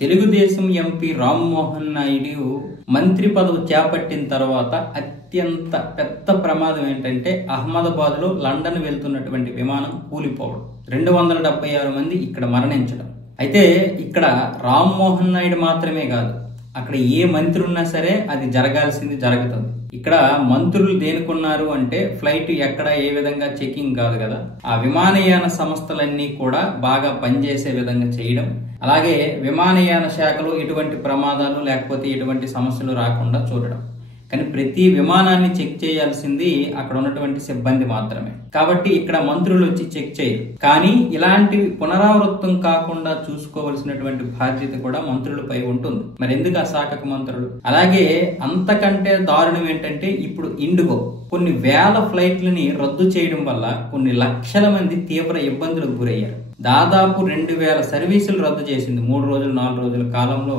Telugu Desam MP Rammohan Naidu మంత్రి పదవి చేపట్టిన తర్వాత అత్యంత పెద్ద ప్రమాదం ఏంటంటే అహ్మదాబాద్ లో లండన్ వెళ్తున్నటువంటి విమానం కూలిపోవడం, 276 మంది ఇక్కడ మరణించడం. అయితే ఇక్కడ రామ్మోహన్ నాయుడు మాత్రమే కాదు, అక్కడ ఏ మంత్రి ఉన్నా సరే అది జరగాల్సింది జరుగుతుంది. ఇక్కడ మంత్రులు దేనికున్నారు అంటే ఫ్లైట్ ఎక్కడ ఏ విధంగా చెకింగ్ కాదు కదా, ఆ విమానయాన సంస్థలన్నీ కూడా బాగా పనిచేసే విధంగా చేయడం, అలాగే విమానయాన శాఖలో ఎటువంటి ప్రమాదాలు లేకపోతే ఎటువంటి సమస్యలు రాకుండా చూడడం. కానీ ప్రతి విమానాన్ని చెక్ చేయాల్సింది అక్కడ ఉన్నటువంటి సిబ్బంది మాత్రమే. కాబట్టి ఇక్కడ మంత్రులు వచ్చి చెక్ చేయరు. కానీ ఇలాంటివి పునరావృతం కాకుండా చూసుకోవలసినటువంటి బాధ్యత కూడా మంత్రులపై ఉంటుంది. మరి ఎందుకు ఆ శాఖకు మంత్రులు? అలాగే అంతకంటే దారుణం ఏంటంటే ఇప్పుడు ఇండిగో కొన్ని వేల ఫ్లైట్లని రద్దు చేయడం వల్ల కొన్ని లక్షల మంది తీవ్ర ఇబ్బందులకు గురయ్యారు. దాదాపు 2000 సర్వీసులు రద్దు చేసింది 3 రోజులు 4 రోజుల కాలంలో.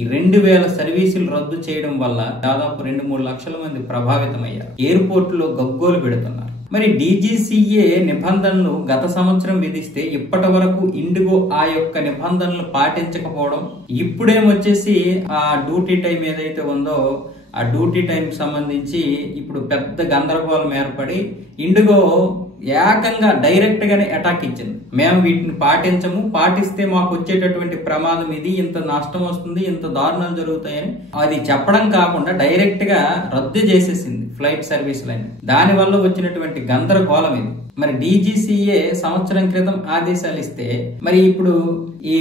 ఈ 2000 సర్వీసులు రద్దు చేయడం వల్ల దాదాపు 2-3 లక్షల మంది ప్రభావితమయ్యారు. ఎయిర్పోర్టులో గగ్గోలు పెడుతున్నారు. మరి DGCA నిబంధనలు గత సంవత్సరం విధిస్తే ఇప్పటి వరకు ఇండిగో ఆ యొక్క నిబంధనలు పాటించకపోవడం, ఇప్పుడేమొచ్చేసి ఆ డ్యూటీ టైం ఏదైతే ఉందో ఆ డ్యూటీ టైం సంబంధించి ఇప్పుడు పెద్ద గందరగోళం ఏర్పడి ఇండిగో ఏకంగా డైరెక్ట్ గానే అటాక్ ఇచ్చింది. మేము వీటిని పాటించము, పాటిస్తే మాకు వచ్చేటటువంటి ప్రమాదం ఇది, ఇంత నష్టం వస్తుంది, ఇంత దారుణాలు జరుగుతాయని అది చెప్పడం కాకుండా డైరెక్ట్ గా రద్దు చేసేసింది ఫ్లైట్ సర్వీసులని. దాని వల్ల వచ్చినటువంటి గందరగోళం ఇది. మరి DGCA సంవత్సరం క్రితం ఆదేశాలు ఇస్తే మరి ఇప్పుడు ఈ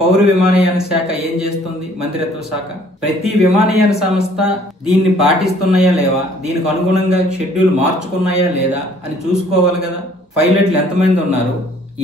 పౌర విమానయాన శాఖ ఏం చేస్తుంది? మంత్రిత్వ శాఖ ప్రతి విమానయాన సంస్థ దీన్ని పాటిస్తున్నాయా లేవా, దీనికి అనుగుణంగా షెడ్యూల్ మార్చుకున్నాయా లేదా అని చూసుకోవాలి కదా. పైలట్లు ఎంతమంది ఉన్నారు,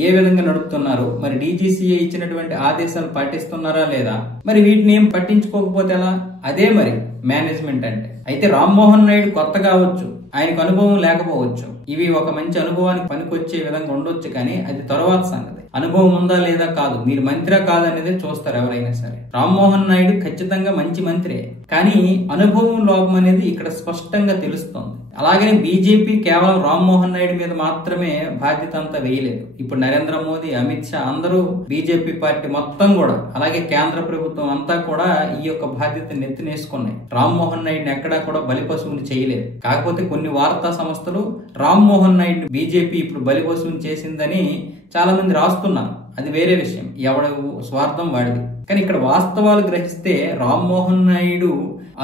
ఏ విధంగా నడుపుతున్నారు, మరి DGCA ఇచ్చినటువంటి ఆదేశాలు పాటిస్తున్నారా లేదా, మరి వీటిని ఏం పట్టించుకోకపోతే ఎలా? అదే మరి మేనేజ్మెంట్ అంటే. అయితే రామ్మోహన్ నాయుడు కొత్త కావచ్చు, ఆయనకు అనుభవం లేకపోవచ్చు, ఇవి ఒక మంచి అనుభవానికి పనికొచ్చే విధంగా ఉండొచ్చు, కానీ అది తర్వాత సంగతి. అనుభవం ఉందా లేదా కాదు, మీరు మంత్రి కాదనేదే చూస్తారు ఎవరైనా సరే. రామ్మోహన్ నాయుడు ఖచ్చితంగా మంచి మంత్రే, కానీ అనుభవం లోపం అనేది ఇక్కడ స్పష్టంగా తెలుస్తోంది. అలాగనే బీజేపీ కేవలం రామ్మోహన్ నాయుడు మీద మాత్రమే బాధ్యత అంతా వేయలేదు. ఇప్పుడు నరేంద్ర మోదీ, అమిత్ షా అందరూ బీజేపీ పార్టీ మొత్తం కూడా, అలాగే కేంద్ర ప్రభుత్వం అంతా కూడా ఈ యొక్క బాధ్యత నెత్తినేసుకున్నాయి. రామ్మోహన్ నాయుడిని ఎక్కడా కూడా బలిపశువుని చేయలేదు. కాకపోతే కొన్ని వార్తా సంస్థలు రామ్మోహన్ నాయుడు బీజేపీ ఇప్పుడు బలిపశువుని చేసిందని చాలా మంది రాస్తున్నారు. అది వేరే విషయం, ఎవడ స్వార్థం వాడిది. కానీ ఇక్కడ వాస్తవాలు గ్రహిస్తే రామ్మోహన్ నాయుడు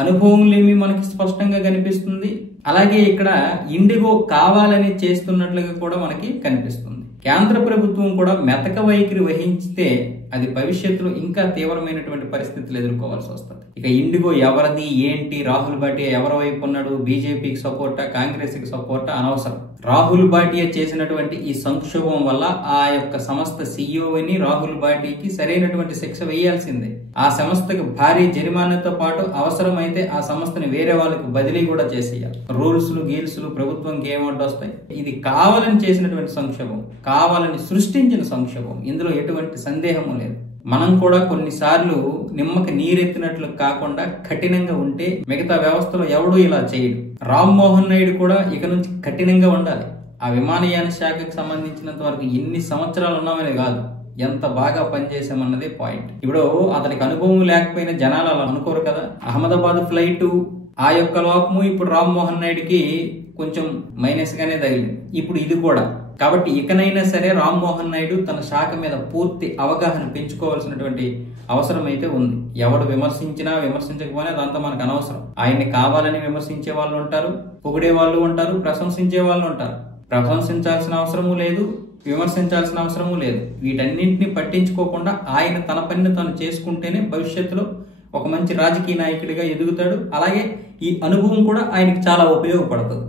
అనుభవంలేమి మనకి స్పష్టంగా కనిపిస్తుంది. అలాగే ఇక్కడ ఇండిగో కావాలని చేస్తున్నట్లుగా కూడా మనకి కనిపిస్తుంది. కేంద్ర ప్రభుత్వం కూడా మెతక వైఖరి వహించితే అది భవిష్యత్తులో ఇంకా తీవ్రమైనటువంటి పరిస్థితులు ఎదుర్కోవాల్సి వస్తుంది. ఇక ఇండిగో ఎవరిది ఏంటి, రాహుల్ భాటియా ఎవరి వైపు ఉన్నాడు, బీజేపీకి సపోర్టా కాంగ్రెస్ కి సపోర్టా అనవసరం. రాహుల్ భాటియా చేసినటువంటి ఈ సంక్షోభం వల్ల ఆ యొక్క సంస్థ CEO-ని రాహుల్ భాటియాకి సరైనటువంటి శిక్ష వేయాల్సిందే. ఆ సంస్థకు భారీ జరిమానాతో పాటు అవసరమైతే ఆ సంస్థని వేరే వాళ్ళకి బదిలీ కూడా చేసేయాలి. రూల్స్లు గీల్స్లు ప్రభుత్వంకి ఏమడ్డొస్తాయి? ఇది కావాలని చేసినటువంటి సంక్షోభం, కావాలని సృష్టించిన సంక్షోభం, ఇందులో ఎటువంటి సందేహము లేదు. మనం కూడా కొన్నిసార్లు నిమ్మకి నీరెత్తినట్లు కాకుండా కఠినంగా ఉంటే మిగతా వ్యవస్థలో ఎవడూ ఇలా చేయడు. రామ్మోహన్ నాయుడు కూడా ఇక నుంచి కఠినంగా ఉండాలి. ఆ విమానయాన శాఖకు సంబంధించినంత వరకు ఎన్ని సంవత్సరాలు ఉన్నామనే కాదు, ఎంత బాగా పనిచేసామన్నదే పాయింట్. ఇప్పుడు అతనికి అనుభవం లేకపోయినా జనాలు అలా అనుకోరు కదా. అహ్మదాబాద్ ఫ్లైట్ ఆ యొక్క లోపము ఇప్పుడు రామ్మోహన్ నాయుడికి కొంచెం మైనస్ గానే తగిలింది. ఇప్పుడు ఇది కూడా. కాబట్టి ఇకనైనా సరే రామ్మోహన్ నాయుడు తన శాఖ మీద పూర్తి అవగాహన పెంచుకోవాల్సినటువంటి అవసరం అయితే ఉంది. ఎవడు విమర్శించినా విమర్శించకపోయినా అదంతా మనకు అనవసరం. ఆయన్ని కావాలని విమర్శించే వాళ్ళు ఉంటారు, పొగిడే వాళ్ళు ఉంటారు, ప్రశంసించే వాళ్ళు ఉంటారు. ప్రశంసించాల్సిన అవసరము లేదు, విమర్శించాల్సిన అవసరము లేదు. వీటన్నింటినీ పట్టించుకోకుండా ఆయన తన పనిని తాను చేసుకుంటేనే భవిష్యత్తులో ఒక మంచి రాజకీయ నాయకుడిగా ఎదుగుతాడు. అలాగే ఈ అనుభవం కూడా ఆయనకి చాలా ఉపయోగపడుతుంది.